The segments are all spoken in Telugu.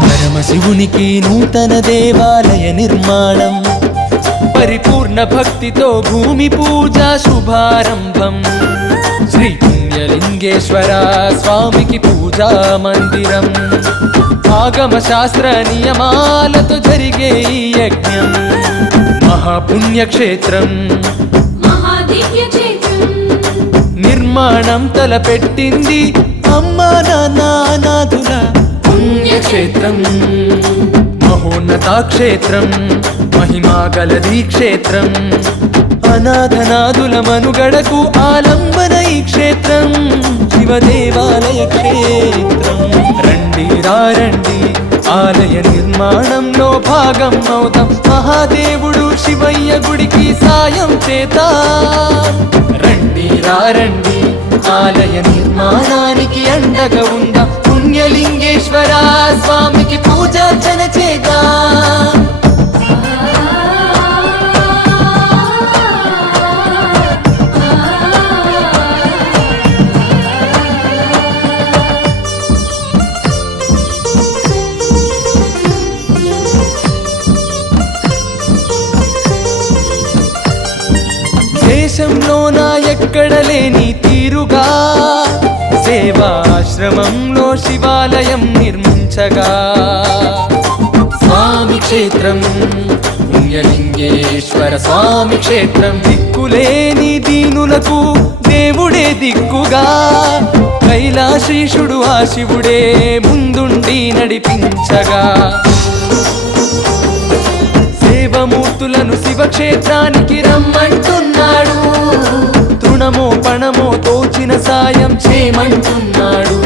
పరమశివునికి నూతన దేవాలయ నిర్మాణం, పరిపూర్ణ భక్తితో భూమి పూజ శుభారంభం. శ్రీ పుణ్యలింగేశ్వర స్వామికి పూజా మందిరం, ఆగమ శాస్త్ర నియమాలతో జరిగే ఈ యజ్ఞం. మహాపుణ్యక్షేత్రం నిర్మాణం తలపెట్టింది అమ్మా నానాదుల పుణ్యక్షేత్రం. మహోన్నతాక్షేత్రం, మహిమా గలదీ క్షేత్రం. అనాథనాదుల మనుగడకు ఆలంబన ఈ క్షేత్రం, శివదేవాలయ క్షేత్రం. రండి రండి ఆలయ నిర్మాణంలో భాగం అవుతాం, మహాదేవుడు శివయ్య గుడికి సాయం చేద్దాం. రండి రండి ఆలయ నిర్మాణానికి అండగా ఉందాం, పుణ్యలింగేశ్వర స్వామికి పూజార్చన చేద్దాం. దేశంలోన ఎక్కడ లేని తీరుగా సేవాశ్రమంలో శివాలయం నిర్మించగా, స్వామి క్షేత్రం పుణ్యలింగేశ్వర స్వామి క్షేత్రం. దిక్కులేని దీనులకు దేవుడే దిక్కుగా, కైలాశీషుడు ఆ శివుడే ముందుండి నడిపించగా, సేవమూర్తులను శివక్షేత్రానికి రమ్మంటున్నాడు. తృణమో పణమో తోచిన సాయం చేయమంటున్నాడు.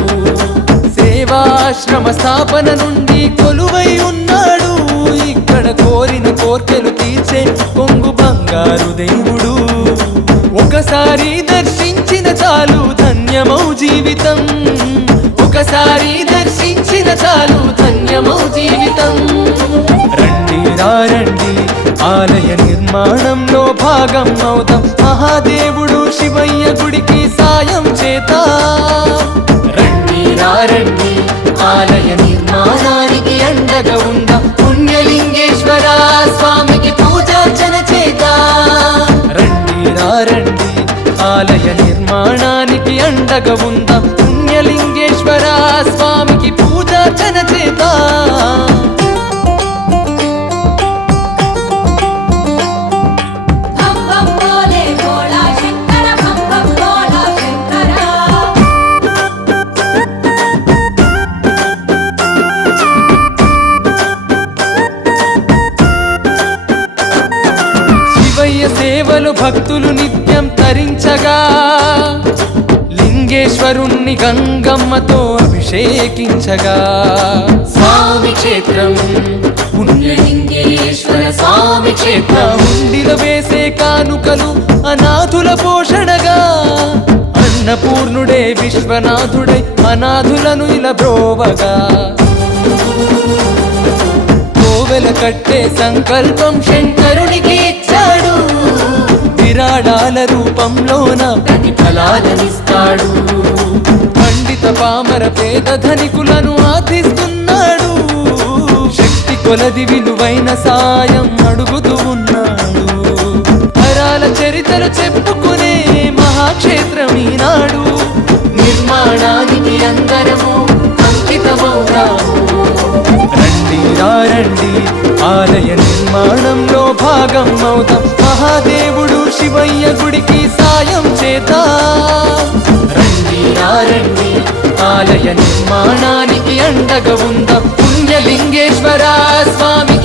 సేవాశ్రమ స్థాపన నుండి కొలువై ఉన్నాడు, ఇక్కడ కోరిన కోర్కెలు తీర్చే కొంగు బంగారు దేవుడు. ఒకసారి దర్శించిన చాలు ధన్యమౌ జీవితం, ఒకసారి దర్శించిన చాలు ధన్యమౌ జీవితం. రండి రండి ఆలయ నిర్మాణంలో భాగం అవుతాం, మహాదేవుడు శివయ్య గుడికి సాయం చేద్దాం. రండి రండి ఆలయ నిర్మాణానికి అండగా ఉందాం, పుణ్యలింగేశ్వర స్వామికి పూజార్చన చేద్దాం. రండి రండి ఆలయ నిర్మాణానికి అండగా ఉందాం, పుణ్యలింగేశ్వర స్వామికి పూజార్చన చేద్దాం. సేవలు భక్తులు నిత్యం తరించగా, లింగేశ్వరుణ్ణి గంగమ్మతో అభిషేకించగా, స్వామి క్షేత్రం పుణ్యలింగేశ్వర స్వామి క్షేత్రం. హుండీలో వేసే కానుకలు అనాథుల పోషణగా, అన్నపూర్ణుడే విశ్వనాథుడై అనాథులను ఇలా బ్రోవగా, కోవెల కట్టే సంకల్పం శంకరునికి ఇచ్చాడు. విరాళాల రూపంలోన ప్రతిఫలాలనిస్తాడు. పండిత పామర పేద ధనికులను ఆర్థిస్తున్నాడు. శక్తి కొలది విలువైన సాయం అడుగుతూ ఉన్నాడు. తరాల చరిత్రలు చెప్పుకునే మహాక్షేత్రం ఈనాడు. నిర్మాణానికి అందరము అంకితమవుతాము. రండి రండి ఆలయ నిర్మాణంలో భాగం అవుతాం, మహాదేవుడు శివయ్య గుడికి సాయం చేద్దాం. రండి రండి ఆలయ నిర్మాణానికి అండగా ఉందాం, పుణ్యలింగేశ్వర స్వామి